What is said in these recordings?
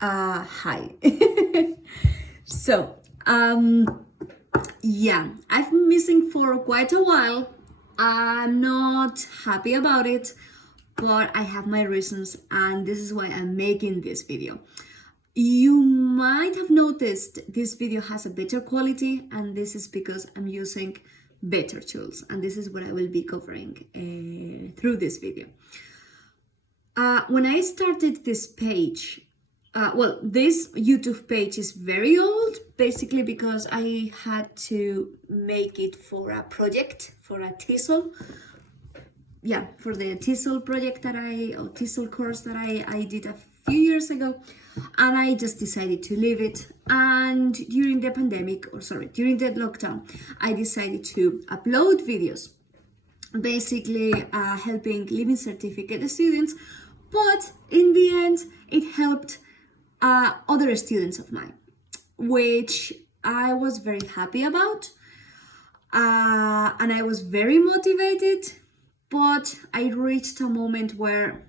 Hi. So, yeah, I've been missing for quite a while. I'm not happy about it, but I have my reasons, and this is why I'm making this video. You might have noticed this video has a better quality, and this is because I'm using better tools, and this is what I will be covering through this video. When I started this page, this YouTube page is very old, basically because I had to make it for a project, for a TESOL. Yeah, for the TESOL project or TESOL course that I did a few years ago. And I just decided to leave it. And during the during the lockdown, I decided to upload videos, basically helping living certificate students. But in the end, it helped other students of mine, which I was very happy about. And I was very motivated, but I reached a moment where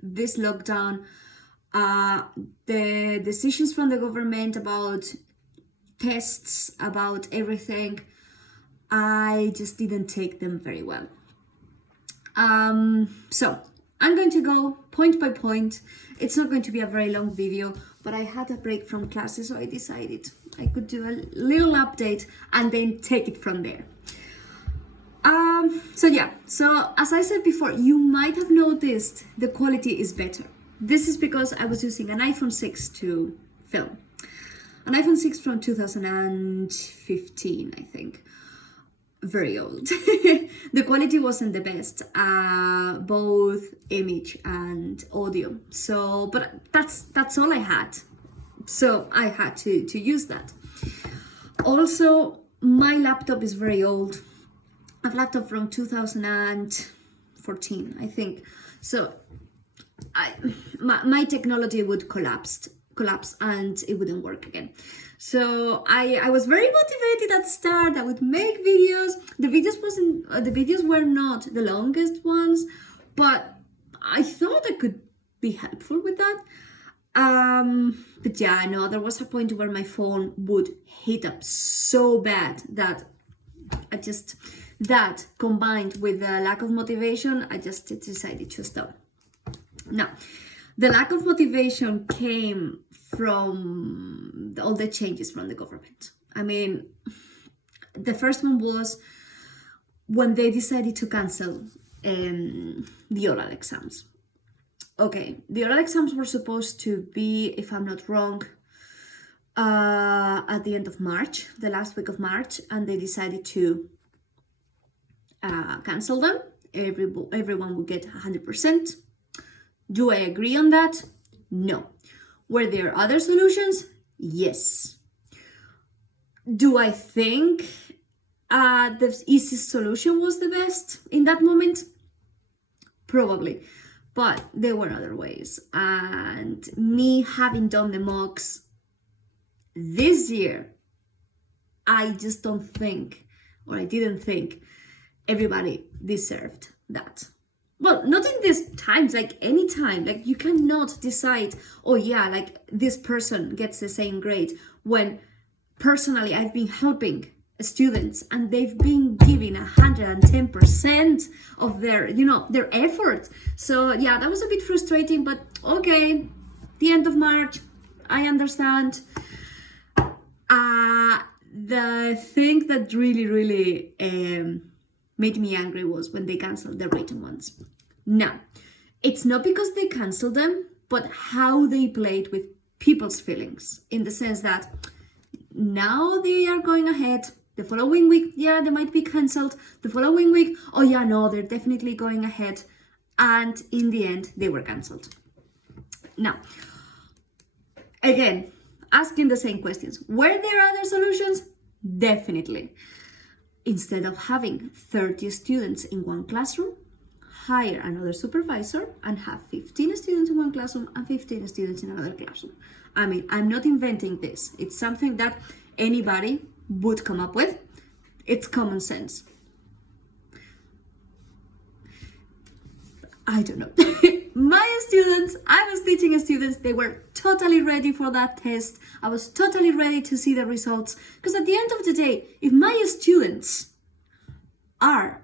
this lockdown, the decisions from the government about tests, about everything, I just didn't take them very well. So I'm going to go point by point. It's not going to be a very long video, but I had a break from classes, so I decided I could do a little update and then take it from there. So as I said before, you might have noticed the quality is better. This is because I was using an iPhone 6 to film. An iPhone 6 from 2015, I think. Very old. The quality wasn't the best, both image and audio. So, but that's all I had. So I had to use that. Also, my laptop is very old. I have a laptop from 2014, I think. So my technology would collapse and it wouldn't work again. So I was very motivated at the start. I would make videos. The videos were not the longest ones, but I thought I could be helpful with that. But yeah, I know there was a point where my phone would heat up so bad that that combined with the lack of motivation, I just decided to stop. Now, the lack of motivation came from all the changes from the government. I mean, the first one was when they decided to cancel the oral exams. Okay, the oral exams were supposed to be, if I'm not wrong, at the end of March, the last week of March, and they decided to cancel them. Everyone would get 100%. Do I agree on that? No. Were there other solutions? Yes. Do I think the easiest solution was the best in that moment? Probably. But there were other ways. And me having done the mocks this year, I just don't think, or I didn't think, everybody deserved that. Well, not in these times, like any time. Like you cannot decide, oh yeah, like this person gets the same grade, when personally I've been helping students and they've been giving 110% of their effort. So yeah, that was a bit frustrating, but okay, the end of March, I understand. The thing that really made me angry was when they canceled the written ones. Now, it's not because they canceled them, but how they played with people's feelings, in the sense that now they are going ahead. The following week, yeah, they might be canceled. The following week, oh yeah, no, they're definitely going ahead. And in the end, they were canceled. Now, again, asking the same questions. Were there other solutions? Definitely. Instead of having 30 students in one classroom, hire another supervisor and have 15 students in one classroom and 15 students in another classroom. I mean, I'm not inventing this. It's something that anybody would come up with. It's common sense. I don't know. My students, I was teaching students, they were totally ready for that test. I was totally ready to see the results. Because at the end of the day, if my students are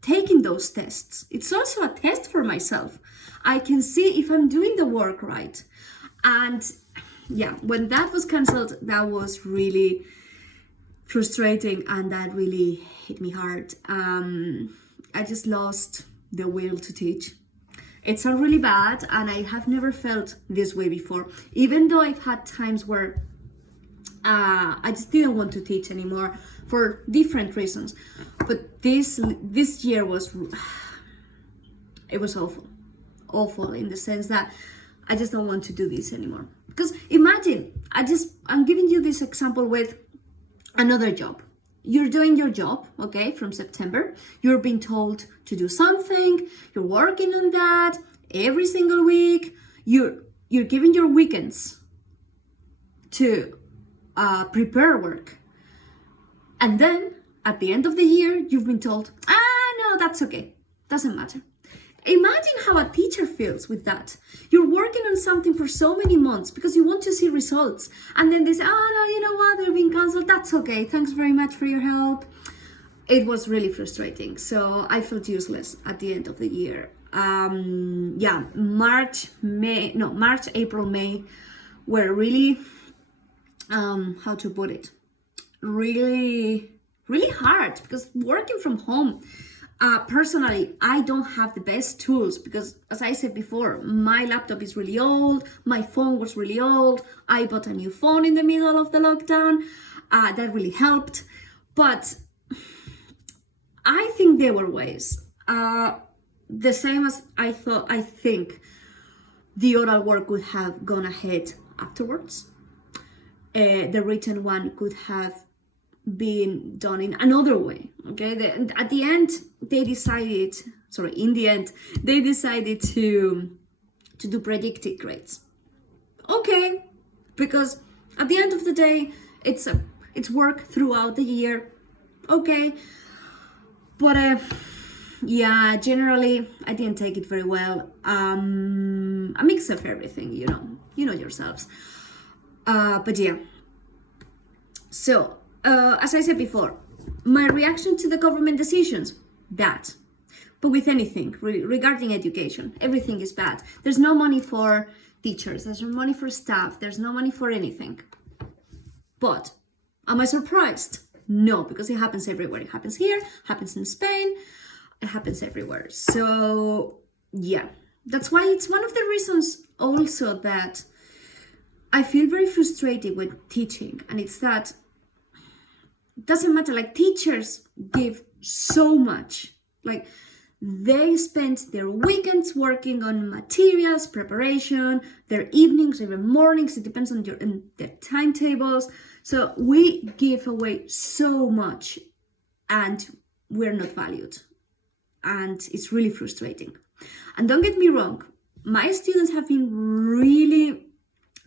taking those tests, it's also a test for myself. I can see if I'm doing the work right. And yeah, when that was cancelled, that was really frustrating and that really hit me hard. I just lost the will to teach. It sounds really bad, and I have never felt this way before, even though I've had times where I just didn't want to teach anymore for different reasons. But this year was, it was awful in the sense that I just don't want to do this anymore. Because imagine, I'm giving you this example with another job. You're doing your job, okay, from September. You're being told to do something. You're working on that every single week. You're giving your weekends to prepare work. And then at the end of the year, you've been told, no, that's okay. Doesn't matter. Imagine how a teacher feels with that. You're working on something for so many months because you want to see results. And then they say, oh no, you know what, they're being cancelled. That's okay. Thanks very much for your help. It was really frustrating. So I felt useless at the end of the year. March, April, May were really, how to put it, really, really hard because working from home, personally, I don't have the best tools because, as I said before, my laptop is really old, my phone was really old, I bought a new phone in the middle of the lockdown, that really helped, but I think there were ways. The same as I think the oral work could have gone ahead afterwards. The written one could have been done in another way. Okay, in the end they decided to do predicted grades. Okay, because at the end of the day it's work throughout the year. Okay, but generally I didn't take it very well. A mix of everything, you know yourselves. But yeah, so as I said before, my reaction to the government decisions, bad. But with anything regarding education, everything is bad. There's no money for teachers, there's no money for staff, there's no money for anything. But am I surprised? No, because it happens everywhere. It happens here, happens in Spain, it happens everywhere. So yeah, that's why it's one of the reasons also that I feel very frustrated with teaching, and it's that it doesn't matter, like teachers give so much, like they spend their weekends working on materials, preparation, their evenings, even mornings, it depends on their timetables. So we give away so much and we're not valued. And it's really frustrating. And don't get me wrong, my students have been really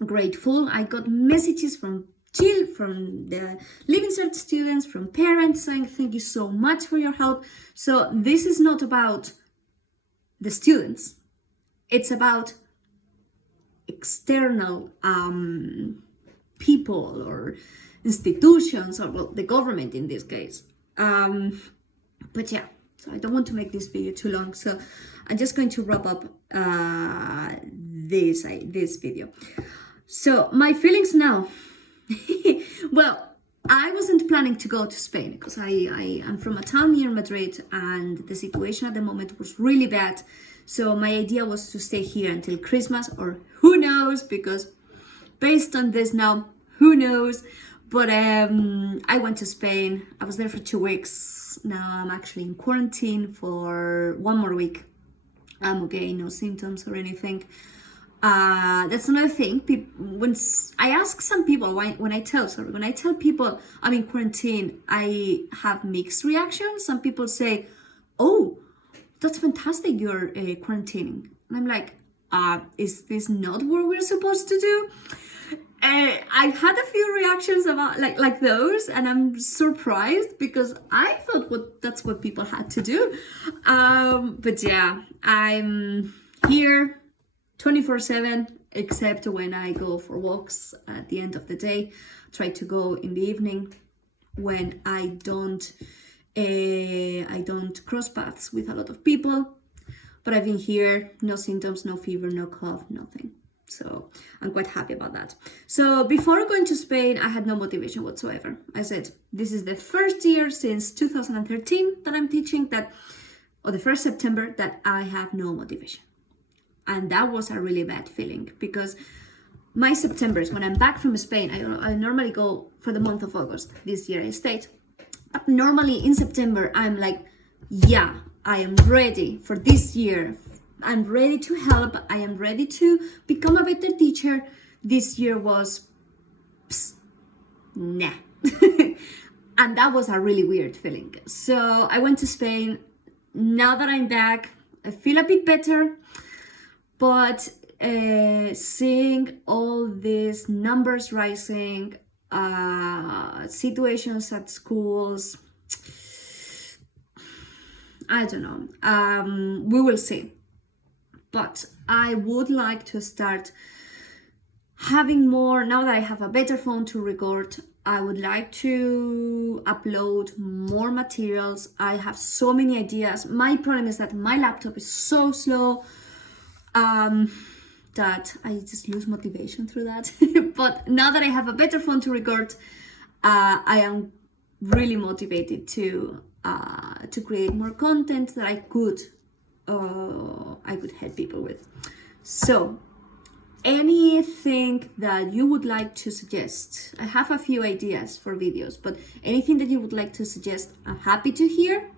grateful. I got messages from the Living Cert students, from parents saying thank you so much for your help. So this is not about the students, it's about external people or institutions, or well, the government in this case. But yeah, so I don't want to make this video too long, so I'm just going to wrap up this video. So my feelings now. Well, I wasn't planning to go to Spain because I am from a town near Madrid and the situation at the moment was really bad. So my idea was to stay here until Christmas, or who knows, because based on this now, who knows. But I went to Spain. I was there for 2 weeks. Now I'm actually in quarantine for 1 more week. I'm okay, no symptoms or anything. That's another thing. When I ask some people, when I tell people I'm in quarantine, I have mixed reactions. Some people say, "Oh, that's fantastic, you're quarantining," and I'm like, "Is this not what we're supposed to do?" I had a few reactions about like those, and I'm surprised because I thought that's what people had to do. But yeah, I'm here 24/7, except when I go for walks at the end of the day. Try to go in the evening when I don't cross paths with a lot of people. But I've been here, no symptoms, no fever, no cough, nothing. So I'm quite happy about that. So before going to Spain, I had no motivation whatsoever. I said, this is the first year since 2013 that I'm teaching or the first September, that I have no motivation. And that was a really bad feeling, because my Septembers, when I'm back from Spain, I normally go for the month of August. This year I stayed. But normally in September, I'm like, yeah, I am ready for this year. I'm ready to help. I am ready to become a better teacher. This year was, nah. And that was a really weird feeling. So I went to Spain. Now that I'm back, I feel a bit better. But seeing all these numbers rising, situations at schools, I don't know. We will see. But I would like to start having more, now that I have a better phone to record, I would like to upload more materials. I have so many ideas. My problem is that my laptop is so slow that I just lose motivation through that. But now that I have a better phone to record, I am really motivated to create more content that I could help people with. So anything that you would like to suggest, I have a few ideas for videos, but anything that you would like to suggest, I'm happy to hear.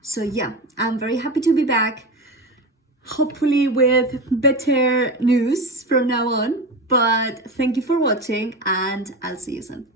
So yeah, I'm very happy to be back, hopefully with better news from now on. But thank you for watching, and I'll see you soon.